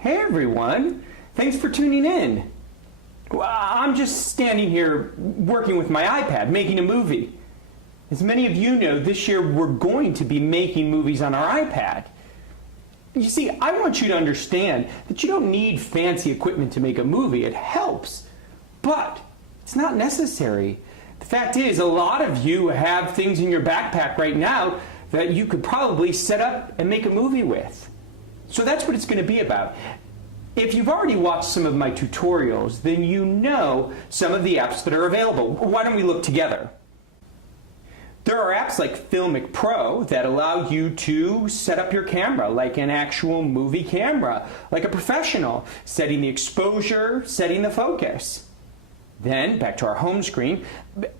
Hey everyone, thanks for tuning in. Well, I'm just standing here working with my iPad, making a movie. As many of you know, this year we're going to be making movies on our iPad. You see, I want you to understand that you don't need fancy equipment to make a movie. It helps, but it's not necessary. The fact is, a lot of you have things in your backpack right now that you could probably set up and make a movie with. So that's what it's going to be about. If you've already watched some of my tutorials, then you know some of the apps that are available. Why don't we look together? There are apps like Filmic Pro that allow you to set up your camera like an actual movie camera, like a professional, setting the exposure, setting the focus. Then, back to our home screen,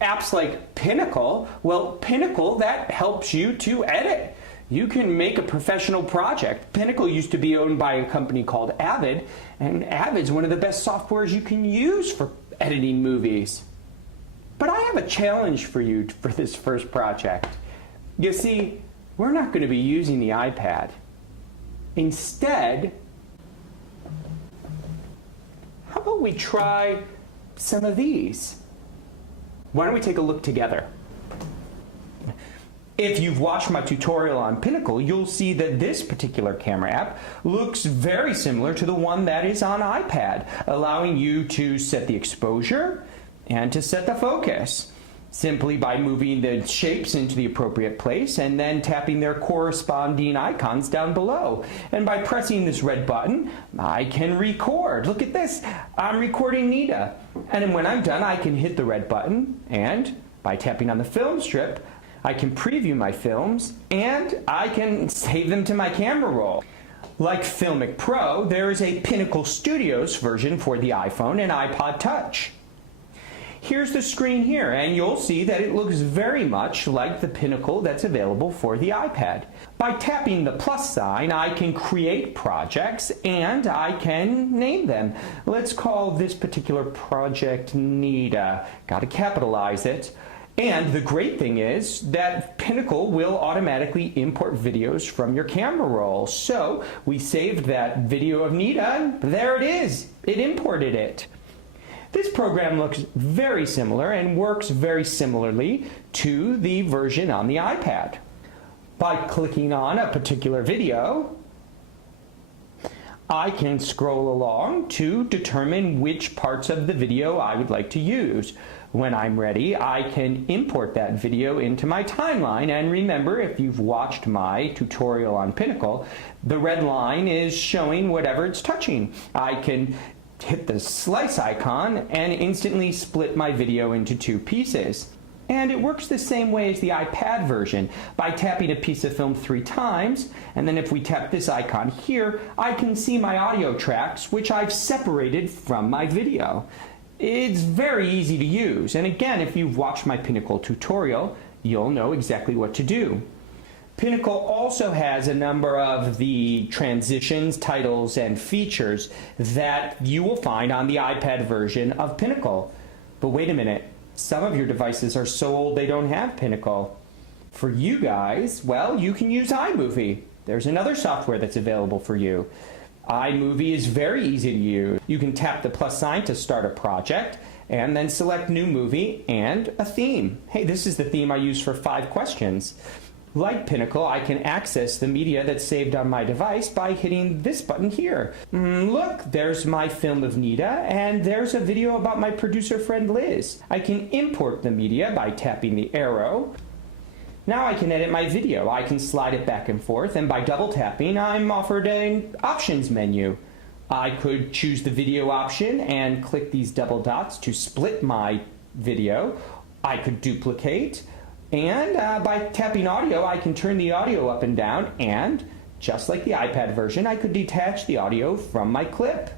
apps like Pinnacle, well, Pinnacle, that helps you to edit. You can make a professional project. Pinnacle used to be owned by a company called Avid, and Avid's one of the best softwares you can use for editing movies. But I have a challenge for you for this first project. You see, we're not going to be using the iPad. Instead, how about we try some of these? Why don't we take a look together? If you've watched my tutorial on Pinnacle, you'll see that this particular camera app looks very similar to the one that is on iPad, allowing you to set the exposure and to set the focus, simply by moving the shapes into the appropriate place and then tapping their corresponding icons down below. And by pressing this red button, I can record. Look at this, I'm recording Nita. And then when I'm done, I can hit the red button, and by tapping on the film strip, I can preview my films, and I can save them to my camera roll. Like Filmic Pro, there is a Pinnacle Studios version for the iPhone and iPod Touch. Here's the screen here, and you'll see that it looks very much like the Pinnacle that's available for the iPad. By tapping the plus sign, I can create projects and I can name them. Let's call this particular project Nita. Gotta capitalize it. And the great thing is that Pinnacle will automatically import videos from your camera roll. So we saved that video of Nita, and there it is. It imported it. This program looks very similar and works very similarly to the version on the iPad. By clicking on a particular video, I can scroll along to determine which parts of the video I would like to use. When I'm ready, I can import that video into my timeline. And remember, if you've watched my tutorial on Pinnacle, the red line is showing whatever it's touching. I can hit the slice icon and instantly split my video into two pieces. And it works the same way as the iPad version. By tapping a piece of film 3 times, and then if we tap this icon here, I can see my audio tracks, which I've separated from my video. It's very easy to use, and again, if you've watched my Pinnacle tutorial, you'll know exactly what to do. Pinnacle also has a number of the transitions, titles, and features that you will find on the iPad version of Pinnacle. But wait a minute, some of your devices are so old they don't have Pinnacle. For you guys, well, you can use iMovie. There's another software that's available for you. iMovie is very easy to use. You can tap the plus sign to start a project, and then select New Movie and a theme. Hey, this is the theme I use for 5 questions. Like Pinnacle, I can access the media that's saved on my device by hitting this button here. Look, there's my film of Nita, and there's a video about my producer friend Liz. I can import the media by tapping the arrow. Now I can edit my video. I can slide it back and forth, and by double tapping, I'm offered an options menu. I could choose the video option and click these double dots to split my video. I could duplicate, and by tapping audio, I can turn the audio up and down, and just like the iPad version, I could detach the audio from my clip.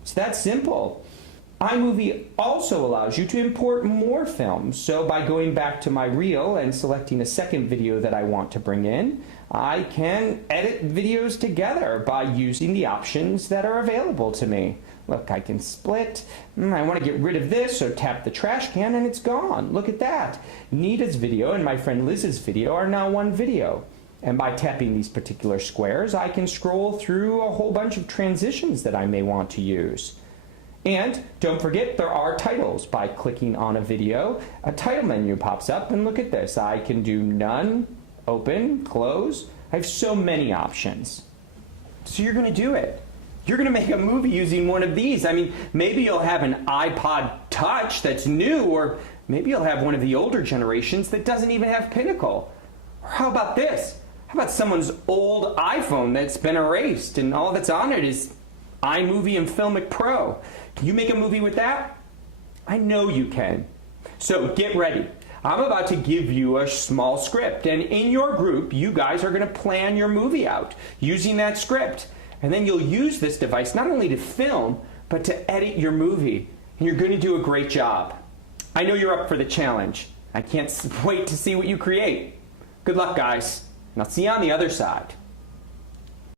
It's that simple. iMovie also allows you to import more films. So by going back to my reel and selecting a second video that I want to bring in, I can edit videos together by using the options that are available to me. Look, I can split. I want to get rid of this, so tap the trash can and it's gone. Look at that. Nita's video and my friend Liz's video are now one video. And by tapping these particular squares, I can scroll through a whole bunch of transitions that I may want to use. And don't forget, there are titles. By clicking on a video, a title menu pops up, and look at this. I can do none, open, close. I have so many options. So you're going to do it. You're going to make a movie using one of these. I mean, maybe you'll have an iPod Touch that's new, or maybe you'll have one of the older generations that doesn't even have Pinnacle. Or how about this? How about someone's old iPhone that's been erased and all that's on it is iMovie and Filmic Pro? Can you make a movie with that? I know you can. So get ready. I'm about to give you a small script, and in your group, you guys are going to plan your movie out using that script. And then you'll use this device not only to film, but to edit your movie. And you're going to do a great job. I know you're up for the challenge. I can't wait to see what you create. Good luck, guys, and I'll see you on the other side.